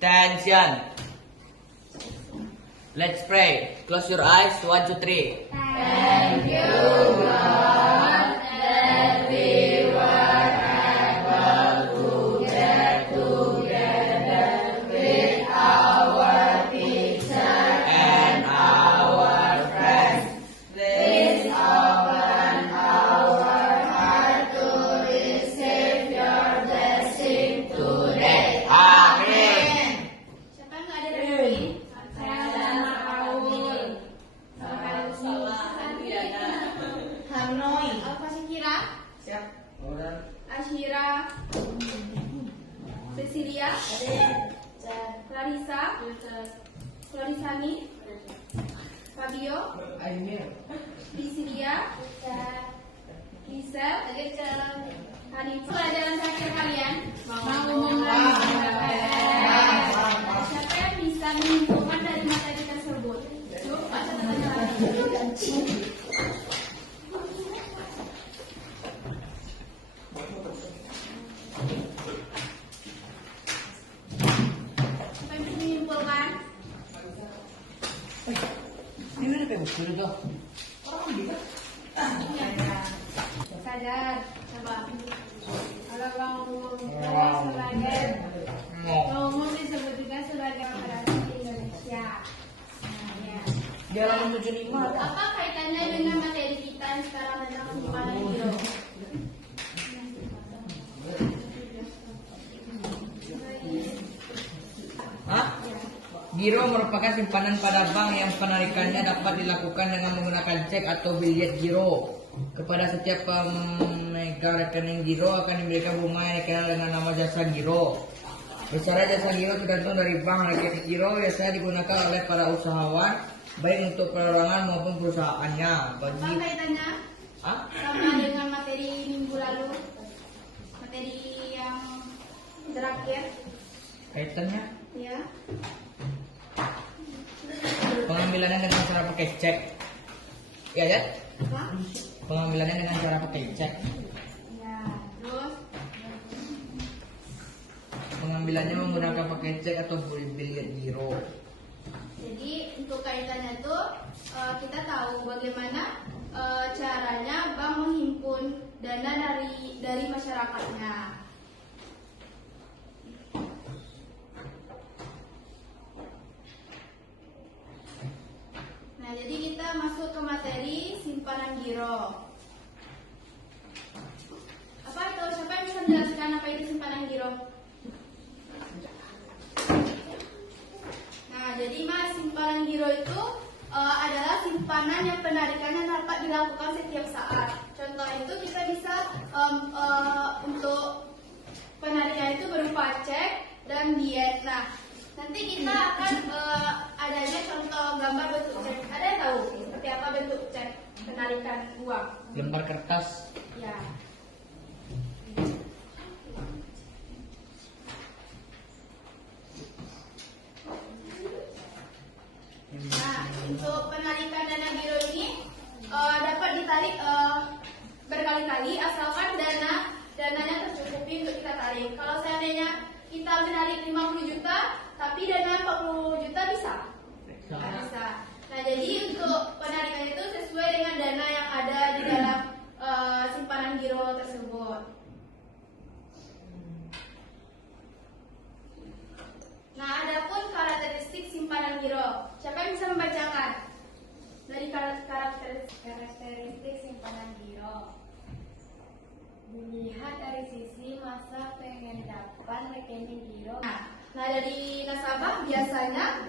Attention. Let's pray. Close your eyes. 1, 2, 3. Thank you, Lord, that we were able to get together with our teacher and our friends. Please open our heart to receive your blessing today. Amin. Siapa yang nggak ada dari ini? Saya dan Paul. Hanoi. Apa sih Kira? Siap. Ashira. Cecilia. Clarissa. Florisani. Fabio. Lisidia. Gisel. Hanif. Pelajaran terakhir kalian mau siapa yang bisa menyimpulkan dari materi tersebut? Yuk, baca lagi. Siapa yang bisa menyimpulkan? Ini ada buku itu. Sadar, coba. Kalau bangun sebagai bangun disebut juga sebagai operasi di Indonesia. Nah, ya. Di halaman 75 ada. Apa kaitannya dengan materi kita yang sekarang tentang simpanan giro? Hah? Giro merupakan simpanan pada bank yang penarikannya dapat dilakukan dengan menggunakan cek atau bilet giro. Kepada setiap pemegang rekening giro akan diberikan bunga yang dikenal dengan nama jasa giro. Besar jasa giro tergantung dari bank. Rekening giro biasanya digunakan oleh para usahawan baik untuk perorangan maupun perusahaannya. Apa kaitannya Hah? sama dengan materi minggu lalu? Materi yang terakhir, Kaitannya ya. pengambilannya dengan cara pakai cek. Ya, ya. Apa? Pengambilannya dengan cara pakai cek. Ya, terus Pengambilannya menggunakan pakai cek atau bilet giro. jadi untuk kaitannya itu kita tahu bagaimana caranya bank menghimpun dana dari masyarakatnya. Nah, jadi kita masuk ke materi simpanan giro. Apa itu? Siapa yang bisa menjelaskan apa itu simpanan giro? Nah, jadi mas, simpanan giro itu adalah simpanan yang penarikannya dapat dilakukan setiap saat. Contoh itu kita bisa untuk penarikan itu berupa cek dan diet. Nah, nanti kita akan adanya contoh gambar bentuk cek. Ada yang tahu seperti apa bentuk cek penarikan uang? Lembar kertas. Ya. Nah, untuk penarikan dana giro ini dapat ditarik berkali-kali asalkan dananya tercukupi untuk kita tarik. Kalau seandainya kita menarik 50 juta tapi dana 40 juta bisa? Bisa. Nah, jadi untuk penarikan itu sesuai dengan dana yang ada di dalam simpanan giro tersebut. Nah, adapun karakteristik simpanan giro. Siapa yang bisa membacakan dari karakteristik simpanan giro? Dilihat dari sisi masa pengentapan rekening giro. Nah, dari nasabah biasanya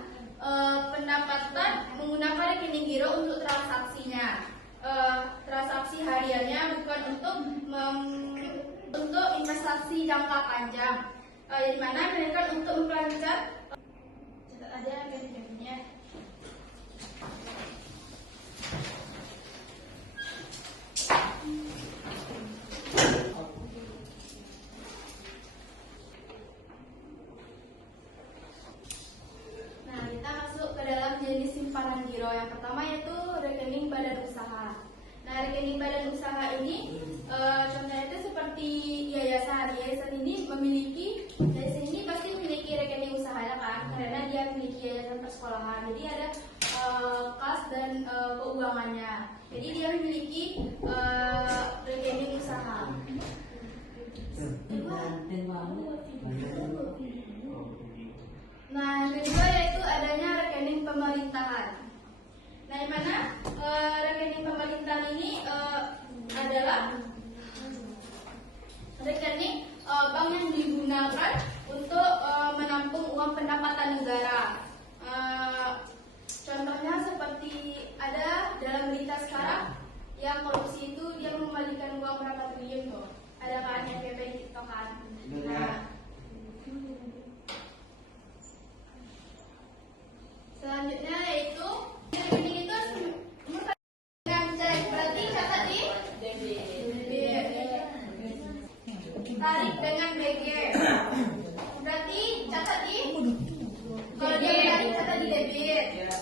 pendapatan menggunakan rekening giro untuk transaksinya, transaksi hariannya, bukan untuk investasi jangka panjang. Di mana mereka untuk memperlancar catat aja rekeningnya. Nah, kita masuk ke dalam jenis simpanan giro. Yang pertama yaitu rekening badan usaha. Nah, rekening badan usaha ini contohnya itu seperti yayasan. Yayasan ini memiliki, yayasan ini pasti memiliki rekening usahanya kan. yayasan persekolahan. Jadi ada kas dan keuangannya. Jadi dia memiliki rekening usaha. Nah, yang kedua yaitu adanya rekening pemerintahan. Nah, di mana rekening pemerintahan ini adalah rekening bank yang digunakan untuk menampung uang pendapatan negara. Contohnya seperti ada dalam berita sekarang yang korupsi itu dia mengembalikan uang berapa triliun tuh. Ada kan FPP di TikTok kan. Nah, selanjutnya yaitu rekening itu dengan cek, berarti catat di debit. Tarik dengan BG, berarti catat di, kalau dia tarik catat di debit.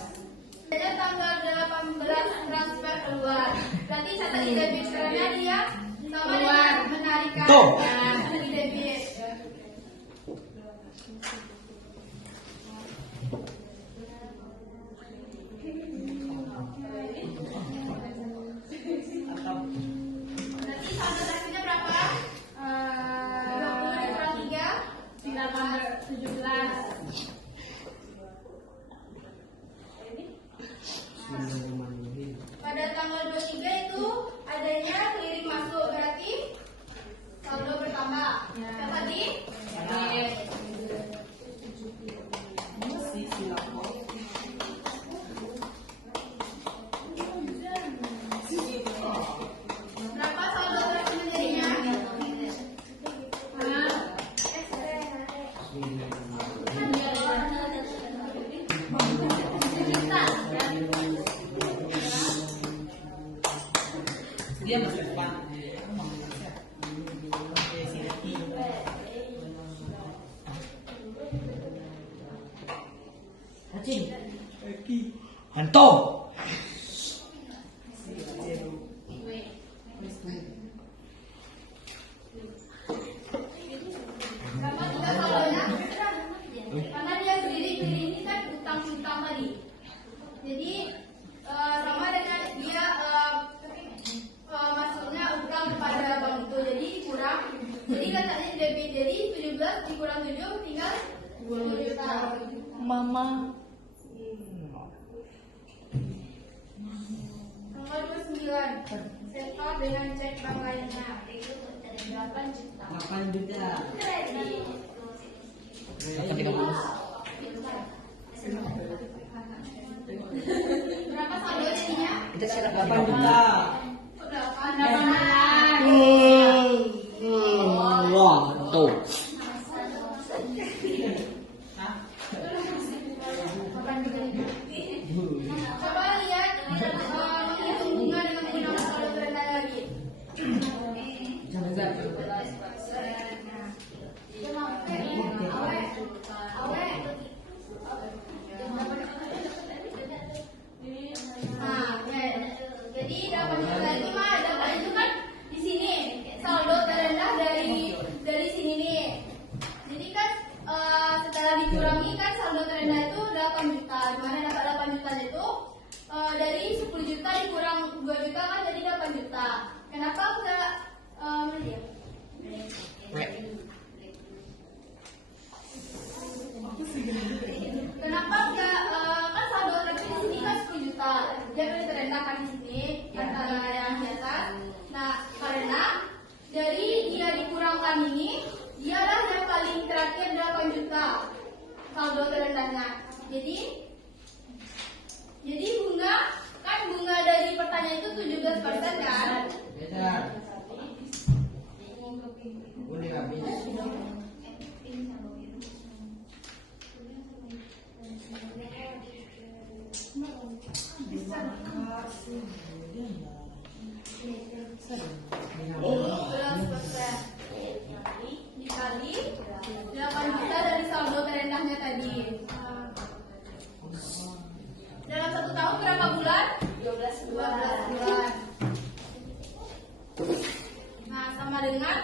Ada tanggal 18 transfer keluar, berarti catat di debit karena dia sama dengan menarikan catat di debit. Berarti saldo terakhirnya berapa? 20 dikurang 3 17. Pada tanggal 23 itu adanya clearing masuk, berarti saldo bertambah. Catat di berapa saldo terakhir jadinya? Dia masih depan. Acing. Hanto. Berapa juga saldonya? Karena dia sendiri ini kan utang-utang tadi. Jadi sama dengan dia masuknya utang kepada bank itu, jadi dikurang. Jadi katanya debit, jadi 17 dikurang 7 tinggal 20 juta. Mama. Nomor 29, setor dengan cek bank lainnya. 8 juta. 8 juta. Kredit. Berapa saldo jadinya? Kita siap 8 juta. 8. Wah, tuh. Coba lihat menghitung bunga dengan menggunakan saldo terendah lagi. Nah, jadi dapat juta itu mah dapat itu kan di sini saldo terendah dari sini nih. Jadi kan setelah dikurangi kan saldo terendah itu 8 juta. Gimana dapat 8 juta itu dari 10 juta dikurang 2 juta kan jadi 8 juta. Kenapa enggak melihat? Kenapa enggak kan saldo terakhir di sini kan 10 juta. Dia lebih terendah kan di sini antara yang di atas. Nah, karena dari dia dikurangkan ini, dialah yang paling terakhir 8 juta saldo terendahnya. Jadi bunga dari pertanyaan itu 17% kan? Beda. Boleh habis. Dikali 8 juta dari saldo terendahnya tadi. Dalam 1 tahun berapa bulan? 12 bulan. Nah, sama dengan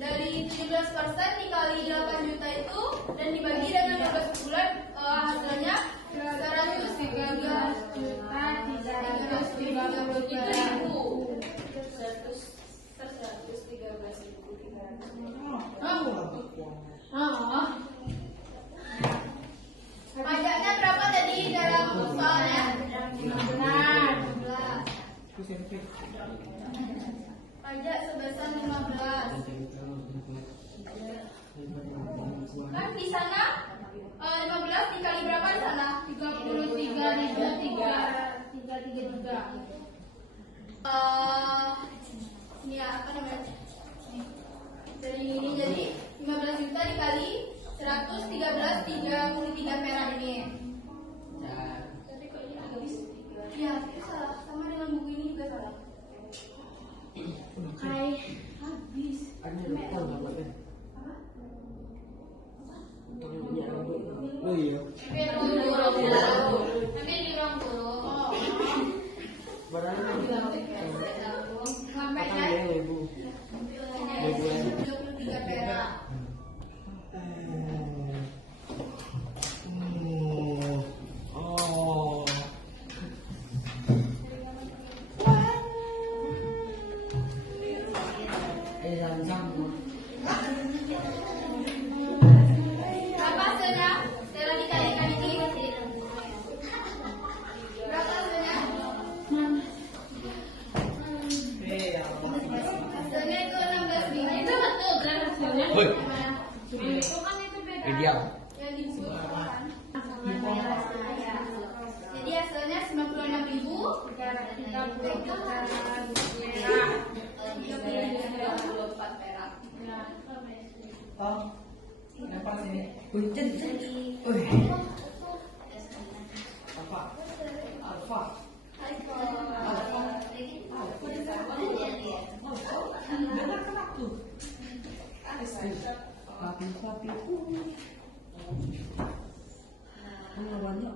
dari 17% dikali 8 juta itu Oh. Pajaknya berapa tadi dalam soalnya? 15. Pajak sebesar 15. Kan di sana 15 dikali berapa di sana? 33.333. Ini apa namanya? Dari ini jadi 15 juta dikali 113,33 perak ini. Tapi kok ini habis? Iya, itu salah. Sama dengan buku ini juga salah. Hai, habis. Oh iya. Tapi di ruang guru. Sampai kan? 23 perak. Oh. Berapa hasilnya? Setelah dikalikan ini? Berapa hasilnya? Hasilnya itu 16 biji. Itu betul kan hasilnya? Woi. Itu kan itu beda. Ideal. Yang di buku kan? Jadi hasilnya 96.034 perak. Oh. Nampak sini. Hujan. Alfa. Dengarkan aku. Papi. Banyak.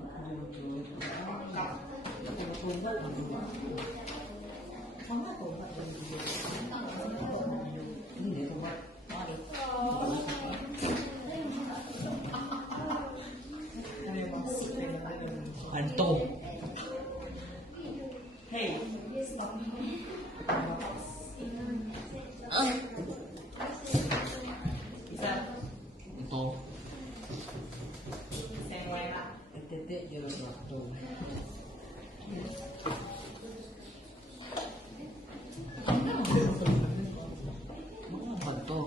Sama tobat. Ini tobat. Mari. Hantu. Hey. Bisa. Itu. Titik jero waktu. Hantu.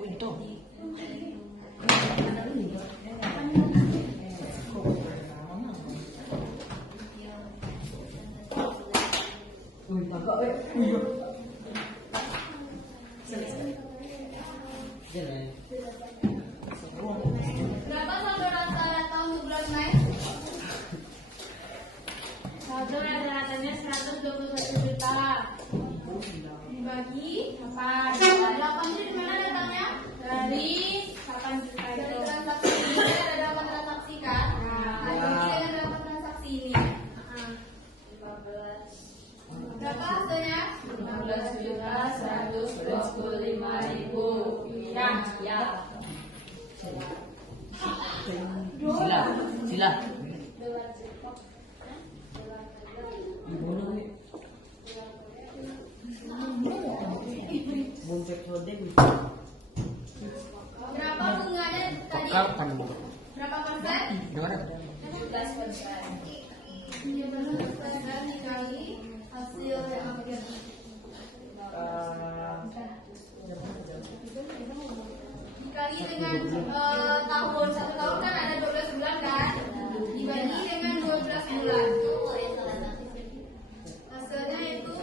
Itu. Berapa saldo rata-rata untuk bulan Mei? Saldo rata-ratanya 121 juta. Dibagi 8 8 itu di mana datangnya? dari 8 juta Dari itu. transaksi ini ada berapa transaksi kan? Nah, bagi dengan berapa transaksi ini? 15 Berapa hasilnya? 16.125.000. Ya. Sila. Berapa bunganya tadi? Berapa persen? 15% dikali hasil yang akhir. Dikali dengan tahun, 1 tahun kan ada 12 bulan kan? Dibagi dengan 12 bulan. Hasilnya itu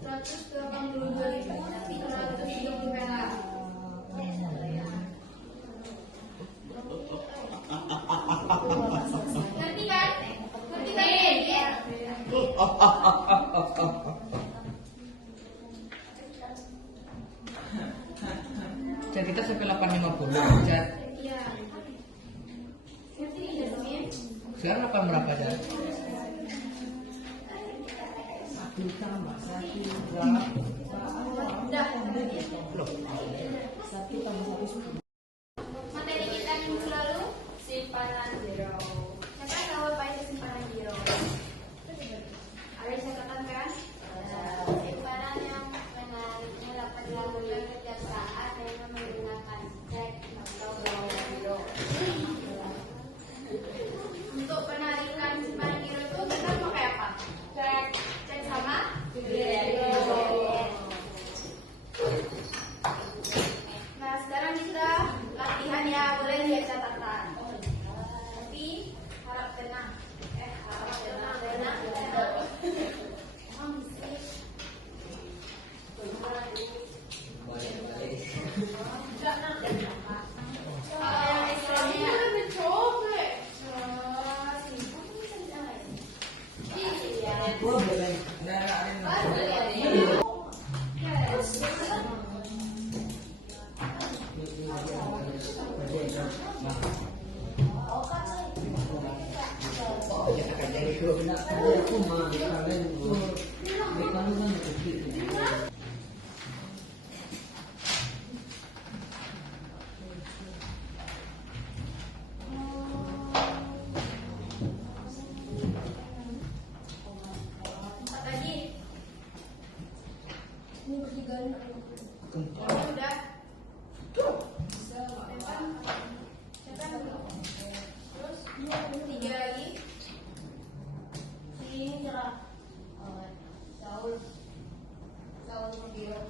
182.330 perak. Ngerti kan? Ngerti kan? Chat kita sampai 850. Chat. Iya. Ngerti tidak Min? Sekarang 8 berapa, Chat? Udah. Loh. Materi kita minggu lalu Simpanan zero. siapa yang tahu apa itu simpanan giro? Ada catatan kan? Simpanan yang menariknya dapat dilakukan setiap saat. Tidak ada aku mah kalian itu. Di kandungan kecil. Empat lagi. Keempat. Udah. Cepat. Terus tiga lagi. Ini cerah. Saul biru.